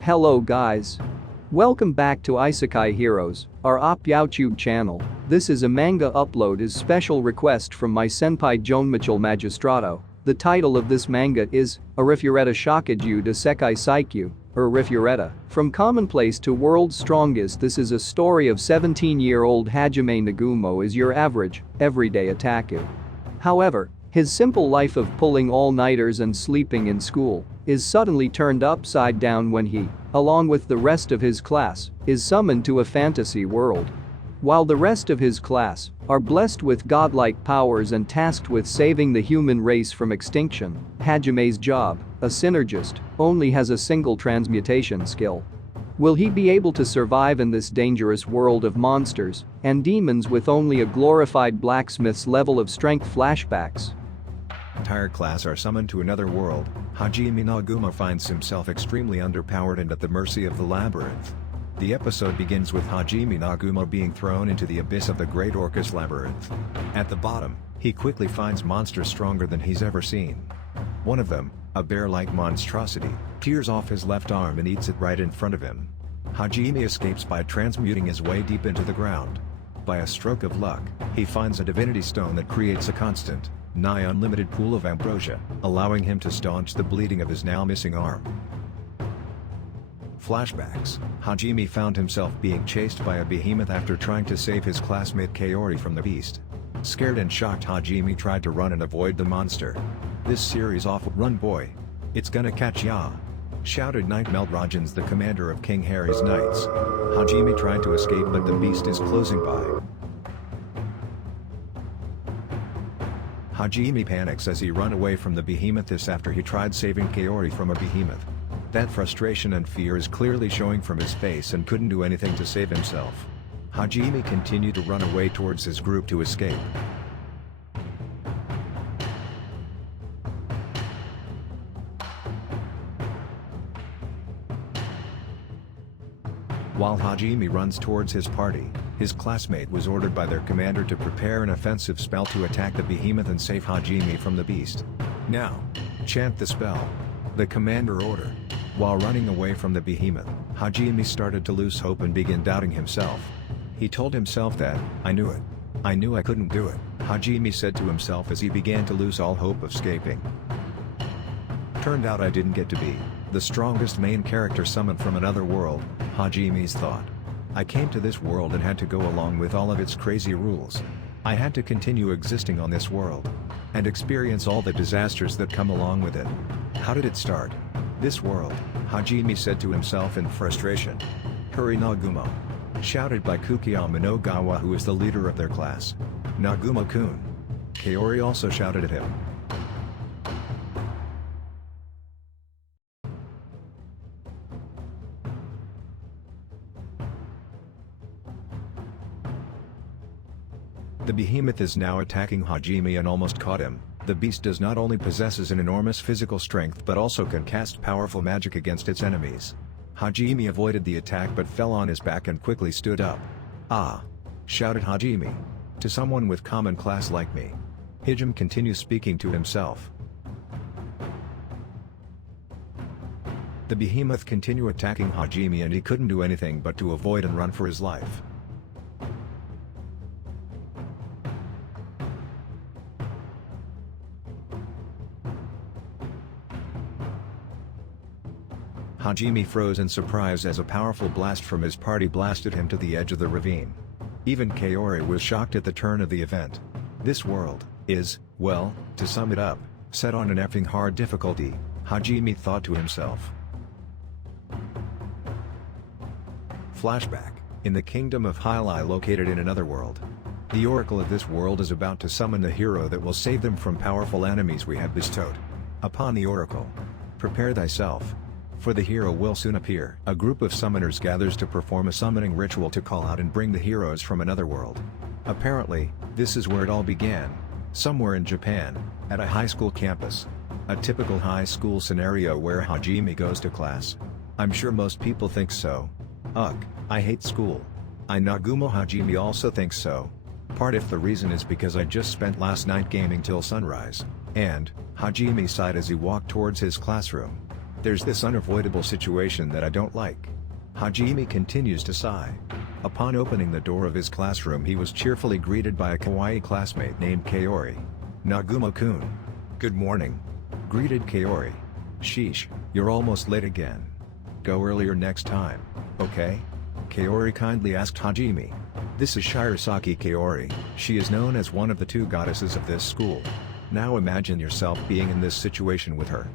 Hello guys. Welcome back to Isekai Heroes, our YouTube channel. This is a manga upload is special request from my senpai Joan Mitchell Magistrato. The title of this manga is Arifureta Shokugyou de Sekai Saikyou, or Arifureta, from commonplace to world's strongest. This is a story of 17-year-old Hajime Nagumo as your average, everyday otaku. However, his simple life of pulling all-nighters and sleeping in school is suddenly turned upside down when he, along with the rest of his class, is summoned to a fantasy world. While the rest of his class are blessed with godlike powers and tasked with saving the human race from extinction, Hajime's job, a synergist, only has a single transmutation skill. Will he be able to survive in this dangerous world of monsters and demons with only a glorified blacksmith's level of strength? Flashbacks. Entire class are summoned to another world. Hajime Nagumo finds himself extremely underpowered and at the mercy of the labyrinth. The episode begins with Hajime Nagumo being thrown into the abyss of the Great Orcus Labyrinth. At the bottom, he quickly finds monsters stronger than he's ever seen. One of them, a bear-like monstrosity, tears off his left arm and eats it right in front of him. Hajime escapes by transmuting his way deep into the ground. By a stroke of luck, he finds a divinity stone that creates a constant, nigh unlimited pool of ambrosia, allowing him to staunch the bleeding of his now missing arm. Flashbacks. Hajime found himself being chased by a behemoth after trying to save his classmate Kaori from the beast. Scared and shocked, Hajime tried to run and avoid the monster. This series awful. Run boy! It's gonna catch ya! Shouted Knight Meldragens, the commander of King Harry's knights. Hajime tried to escape but the beast is closing by. Hajime panics as he runs away from the behemoth. This after he tried saving Kaori from a behemoth. That frustration and fear is clearly showing from his face and couldn't do anything to save himself. Hajime continued to run away towards his group to escape. While Hajime runs towards his party, his classmate was ordered by their commander to prepare an offensive spell to attack the behemoth and save Hajime from the beast. Now, chant the spell. The commander ordered. While running away from the behemoth, Hajime started to lose hope and began doubting himself. He told himself that, I knew it. I knew I couldn't do it, Hajime said to himself as he began to lose all hope of escaping. Turned out I didn't get to be the strongest main character summoned from another world, Hajime's thought. I came to this world and had to go along with all of its crazy rules. I had to continue existing on this world and experience all the disasters that come along with it. How did it start? This world, Hajime said to himself in frustration. Hurry Nagumo! Shouted by Kukiyama no Gawa, who is the leader of their class. Nagumo-kun! Kaori also shouted at him. The behemoth is now attacking Hajime and almost caught him. The beast does not only possesses an enormous physical strength but also can cast powerful magic against its enemies. Hajime avoided the attack but fell on his back and quickly stood up. Ah! Shouted Hajime. To someone with common class like me. Hajime continues speaking to himself. The behemoth continued attacking Hajime and he couldn't do anything but to avoid and run for his life. Hajime froze in surprise as a powerful blast from his party blasted him to the edge of the ravine. Even Kaori was shocked at the turn of the event. This world is, well, to sum it up, set on an effing hard difficulty, Hajime thought to himself. Flashback. In the kingdom of Hylia located in another world. The oracle of this world is about to summon the hero that will save them from powerful enemies we have bestowed upon the oracle. Prepare thyself. For the hero will soon appear. A group of summoners gathers to perform a summoning ritual to call out and bring the heroes from another world. Apparently, this is where it all began. Somewhere in Japan, at a high school campus. A typical high school scenario where Hajime goes to class. I'm sure most people think so. Ugh, I hate school. Nagumo Hajime also thinks so. Part if the reason is because I just spent last night gaming till sunrise. And, Hajime sighed as he walked towards his classroom. There's this unavoidable situation that I don't like. Hajime continues to sigh. Upon opening the door of his classroom, he was cheerfully greeted by a kawaii classmate named Kaori. Nagumo-kun. Good morning. Greeted Kaori. Sheesh, you're almost late again. Go earlier next time, okay? Kaori kindly asked Hajime. This is Shirasaki Kaori, she is known as one of the two goddesses of this school. Now imagine yourself being in this situation with her.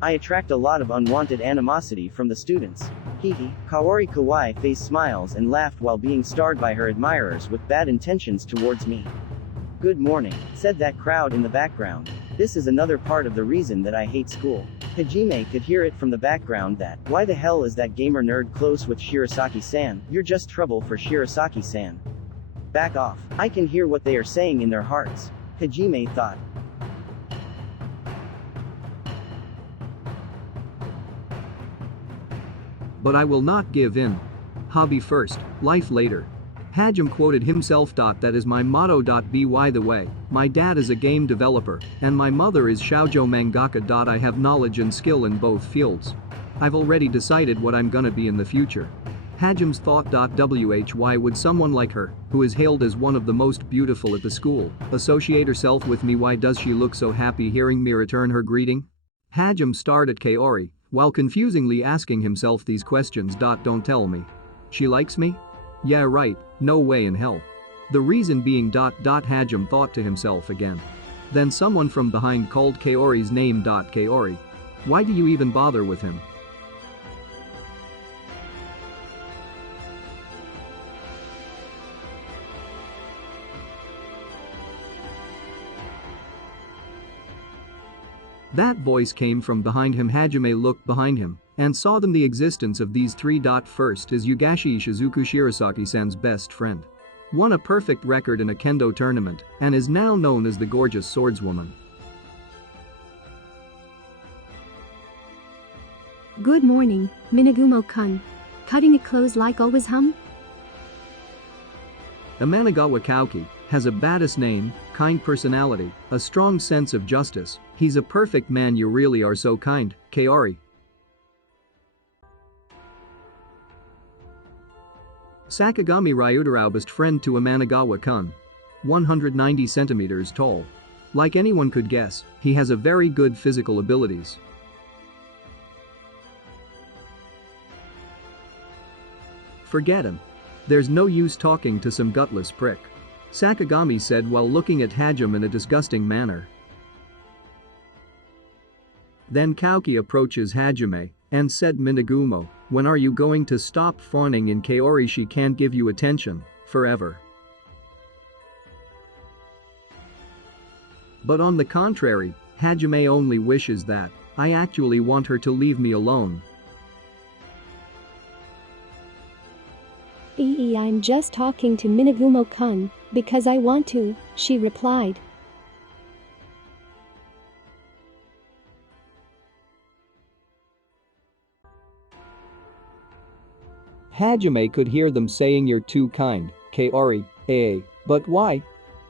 I attract a lot of unwanted animosity from the students. Hehe, Kaori kawaii face smiles and laughed while being starred by her admirers with bad intentions towards me. Good morning, said that crowd in the background. This is another part of the reason that I hate school. Hajime could hear it from the background that, why the hell is that gamer nerd close with Shirasaki-san, you're just trouble for Shirasaki-san. Back off, I can hear what they are saying in their hearts. Hajime thought. But I will not give in. Hobby first, life later. Hajime quoted himself. That is my motto. By the way, my dad is a game developer, and my mother is shoujo mangaka. I have knowledge and skill in both fields. I've already decided what I'm gonna be in the future. Hajime's thought. Why would someone like her, who is hailed as one of the most beautiful at the school, associate herself with me? Why does she look so happy hearing me return her greeting? Hajime stared at Kaori, while confusingly asking himself these questions. Don't tell me. She likes me? Yeah right, no way in hell. The reason being. Hajime thought to himself again. Then someone from behind called Kaori's name. Kaori. Why do you even bother with him? That voice came from behind him. Hajime looked behind him and saw them. The existence of these three. First is Yugashi Shizuku, Shirasaki-san's best friend. Won a perfect record in a kendo tournament and is now known as the gorgeous swordswoman. Good morning, Minagumo-kun. Cutting it close like always, hum? Amanagawa Kauki has a badass name, kind personality, a strong sense of justice. He's a perfect man. You really are so kind, Kaori. Sakagami Ryutarao, best friend to Amanagawa-kun. 190 centimeters tall. Like anyone could guess, he has a very good physical abilities. Forget him. There's no use talking to some gutless prick. Sakagami said while looking at Hajime in a disgusting manner. Then Kauki approaches Hajime and said, Minagumo, when are you going to stop fawning in Kaori? She can't give you attention forever. But on the contrary, Hajime only wishes that I actually want her to leave me alone. I'm just talking to Minagumo-kun because I want to, she replied. Hajime could hear them saying, you're too kind, Kaori, but why?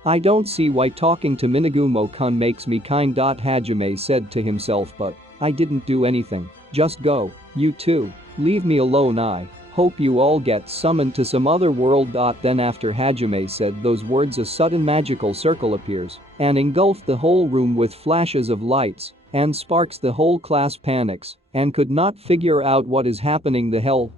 I don't see why talking to Minagumo-kun makes me kind. Hajime said to himself, but I didn't do anything, just go, you two, leave me alone. I hope you all get summoned to some other world. Then after Hajime said those words, a sudden magical circle appears and engulfed the whole room with flashes of lights and sparks. The whole class panics and could not figure out what is happening. The hell?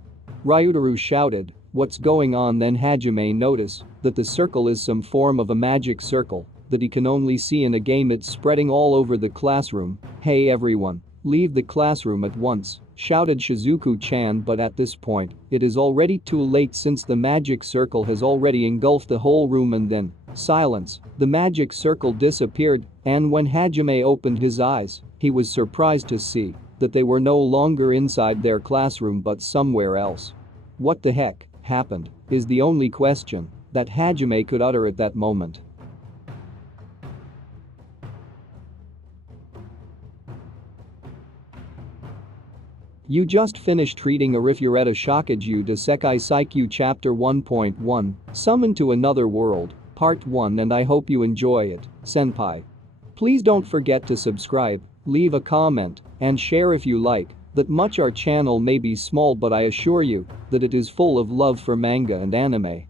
Ryutaru shouted, what's going on? Then Hajime noticed that the circle is some form of a magic circle that he can only see in a game. It's spreading all over the classroom. Hey everyone, leave the classroom at once, shouted Shizuku-chan, but at this point, it is already too late since the magic circle has already engulfed the whole room. And then, silence, the magic circle disappeared, and when Hajime opened his eyes, he was surprised to see that they were no longer inside their classroom but somewhere else. What the heck happened is the only question that Hajime could utter at that moment. You just finished reading Arifureta Shokugyou to Sekai Saikyou Chapter 1.1, Summoned to Another World. Part 1 and I hope you enjoy it, senpai. Please don't forget to subscribe, leave a comment, and share if you like. That much our channel may be small but I assure you that it is full of love for manga and anime.